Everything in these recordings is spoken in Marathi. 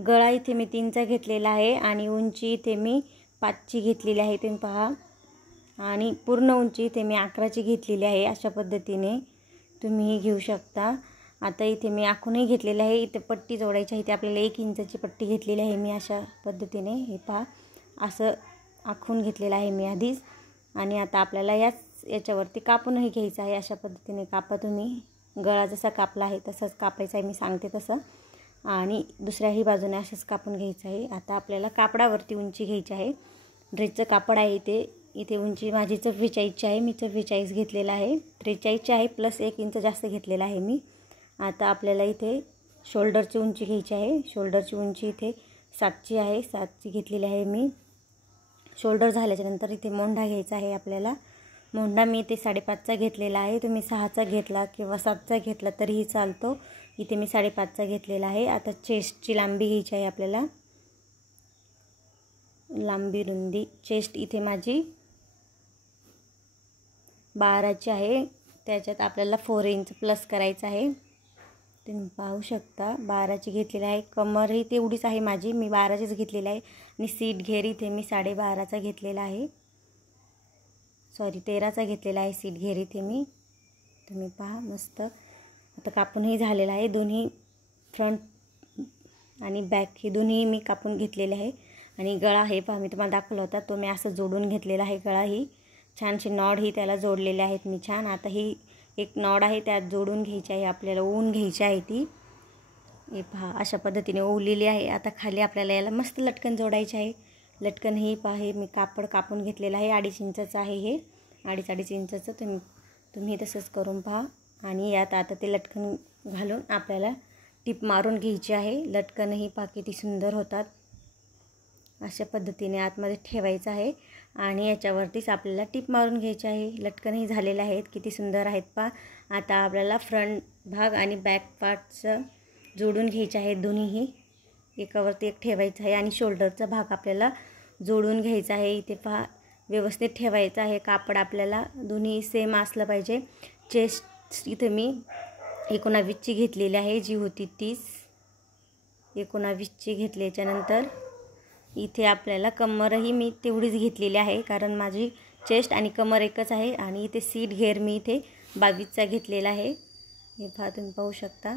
गळा इथे मी 3चा घेतलेला आहे आणि उंची इथे मी 5ची घेतलेली आहे, तुम्ही पहा। आणि पूर्ण उंची इथे मी 11ची घेतलेली आहे। अशा पद्धतीने तुम्ही घेऊ शकता। आता इथे मी आखूनही घेतलेले आहे। इथे पट्टी जोडायची आहे, इथे आपल्याला 1 इंचाची पट्टी घेतलेली आहे मी। अशा पद्धतीने हे पहा, असं आखून घेतलेलं आहे मी आधीच। आणि आता आपल्याला याच्यावरती कापूनही घ्यायचं आहे। अशा पद्धतीने कापा तुम्ही। गळा जसा कापला आहे तसंच कापायचा आहे, मी सांगते तसं। आणि दुसऱ्याही बाजूने असंच कापून घ्यायचं आहे। आता आपल्याला कापडावरती उंची घ्यायची आहे। ड्रेसचं कापड आहे इथे उंची माझी 44ची आहे, मी 44 घेतलेला आहे। 43ची आहे प्लस 1 इंच जास्त घेतलेला आहे मी। आता आपल्याला इथे शोल्डरची उंची घ्यायची आहे। शोल्डरची उंची इथे 7ची आहे, 7ची घेतलेली आहे मी। शोल्डर झाल्याच्यानंतर इथे मोंढा घ्यायचा आहे आपल्याला। मोंढा मी इथे 5.5चा घेतलेला आहे, तुम्ही 6चा घेतला किंवा 7चा घेतला तरीही चालतो। इथे मी 5.5चा घेतलेला आहे। आता चेस्टची लांबी घ्यायची आहे आपल्याला, लांबी रुंदी। चेस्ट इथे माझी 12ची आहे, त्याच्यात आपल्याला 4 इंच प्लस करायचं आहे, तुम्ही पाहू शकता। 12ची घेतलेली आहे। कमरही तेवढीच आहे माझी, मी 12चीच घेतलेली आहे। आणि सीट घेर इथे मी 12.5चा घेतलेला आहे, सॉरी 13चा घेतलेला आहे सीट घेर इथे मी, तुम्ही पहा मस्त। आता कापूनही झालेला आहे, दोन्ही फ्रंट आणि बॅक हे दोन्ही मी कापून घेतलेले आहे। आणि गळा हे पहा, मी तुम्हाला दाखवला होता तो मी असं जोडून घेतलेला आहे। गळा ही छानशी नॉड ही त्याला जोडलेले आहेत मी छान। आता ही एक नॉड आहे त्यात जोडून घ्यायची आहे आपल्याला, ओवून घ्यायची आहे ती। हे पहा अशा पद्धतीने ओवलेली आहे। आता खाली आपल्याला याला मस्त लटकन जोडायचे आहे। लटकन ही पहा, हे मी कापड कापून घेतलेलं आहे, 2.5 इंचाचं आहे हे, 2.5 इंचाचं। तुम्ही तसंच करून पहा। आणि यात आता ते लटकन घालून आपल्याला टिप मारून घ्यायची आहे। लटकनही पहा किती सुंदर होतात। अशा पद्धतीने आतमध्ये ठेवायचं आहे आणि याच्यावरतीच आपल्याला टिप मारून घ्यायची आहे। लटकनही झालेले आहेत, किती सुंदर आहेत पहा। आता आपल्याला फ्रंट भाग आणि बॅक पार्टचं जोडून घ्यायचे आहेत, दोन्हीही एकावरती एक ठेवायचं आहे। आणि शोल्डरचा भाग आपल्याला जोडून घ्यायचा आहे। इथे पहा व्यवस्थित ठेवायचं आहे कापड, आपल्याला दोन्ही सेम असलं पाहिजे। चेस्ट इथे मी 19ची घेतलेली आहे, जी होती 30, 19ची घेतल्याच्यानंतर इथे आपल्याला कमरही मी तेवढीच घेतलेली आहे, कारण माझी चेस्ट आणि कमर एकच आहे। आणि इथे सीट घेर मी इथे 22चा घेतलेला आहे, हे पहा तुम्ही पाहू शकता।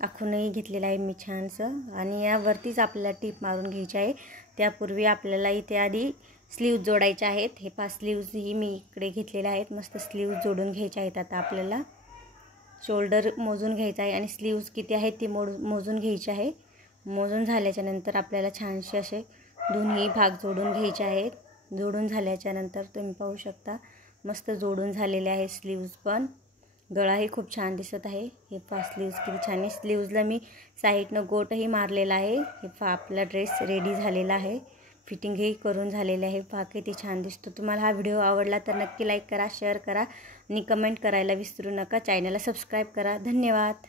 आखूनही घेतलेला आहे मी छानसं। आणि यावरतीच आपल्याला टिप मारून घ्यायची आहे। त्यापूर्वी आपल्याला इथे आधी स्लीव्ज जोडायचे आहेत। हे पहा स्लीव्जही मी इकडे घेतलेले आहेत, मस्त स्लीव्ज जोडून घ्यायचे आहेत। आता आपल्याला शोल्डर मोजून घ्यायचा आहे आणि स्लीव्ज किती आहेत ते मोजून घ्यायचे आहे। मोजून झाल्याच्यानंतर आपल्याला छानसे असे दोन्ही भाग जोडून घ्यायचे आहेत। जोडून झाल्याच्यानंतर तुम्ही पाहू शकता मस्त जोडून झालेले आहे स्लीव्ज पण। गळाही खूप छान दिसत आहे, हे पहा स्लीव्ज किती छान आहे। स्लीव्जला मी साईडनं गोटही मारलेला आहे। हे पहा आपला ड्रेस रेडी झालेला आहे, फिटिंगही करून झालेले आहे, पहा किती छान दिसतो। तुम्हाला हा व्हिडिओ आवडला तर नक्की लाईक करा, शेअर करा आणि कमेंट करायला विसरू नका। चॅनलला सबस्क्राईब करा। धन्यवाद।